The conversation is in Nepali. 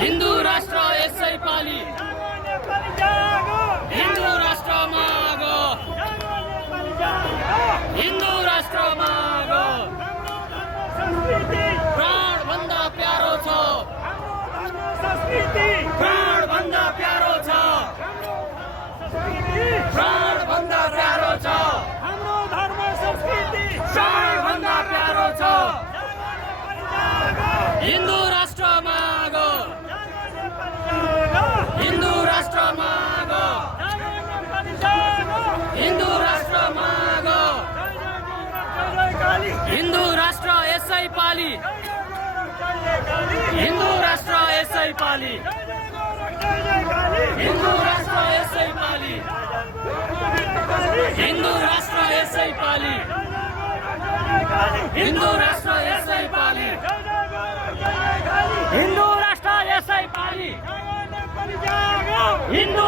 हिन्दू राष्ट्र यसै पालि हिन्दू राष्ट्र मागो हिन्दू राष्ट्र मागो प्राण भन्दा प्यारो छ प्राण भन्दा प्यारो छ प्राण भन्दा प्यारो छ हाम्रो धर्म संस्कृति प्राण भन्दा प्यारो छ हिन्दू राष्ट्र मागो हिन्दू राष्ट्र मागो हिन्दू राष्ट्र मागो हिन्दू राष्ट्र यसै पालि हिन्दू राष्ट्र यसै पालि हिन्दू राष्ट्र यसै पालि हिन्दू राष्ट्र यसै पालि हिन्दू राष्ट्र यसै पालि हिन्दू राष्ट्र यसै पालि हिन्दू